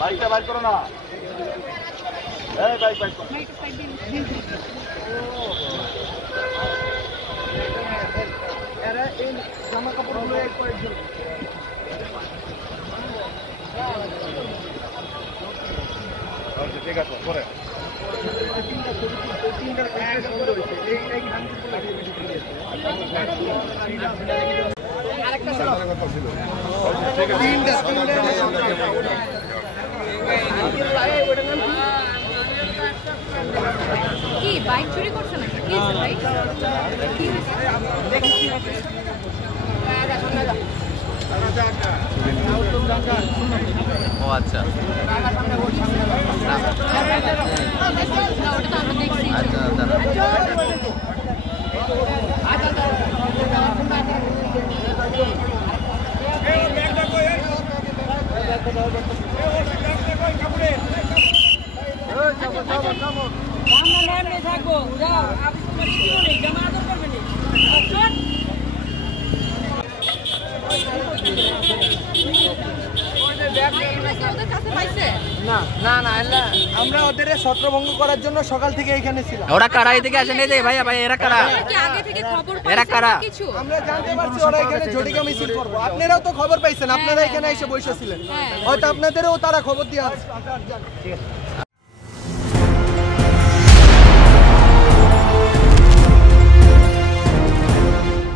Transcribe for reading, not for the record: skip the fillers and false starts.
বাইকটা বাইক করো না, এই বাইক বাইক করো। এরা এই জামা কাপড়গুলো কয়েকজন ঠিক আছে পরে কি বাইক চুরি করছে না কি ভাই ও আচ্ছা থাকবো না না না আমরা ওদের ছত্রভঙ্গ করার জন্য সকাল থেকে এখানে ছিলাম। ওরা কারা এদিকে আসেন এই যে ভাইয়া ভাই এরা কারা আগে থেকে খবর এরা কারা আমরা জানতে পারছি ওরা এখানে জটিকা মিছিল করবো। আপনারাও তো খবর পাইছেন, আপনারা এখানে এসে বসেছিলেন, হয়তো আপনাদেরও তারা খবর দিয়ে আসছে।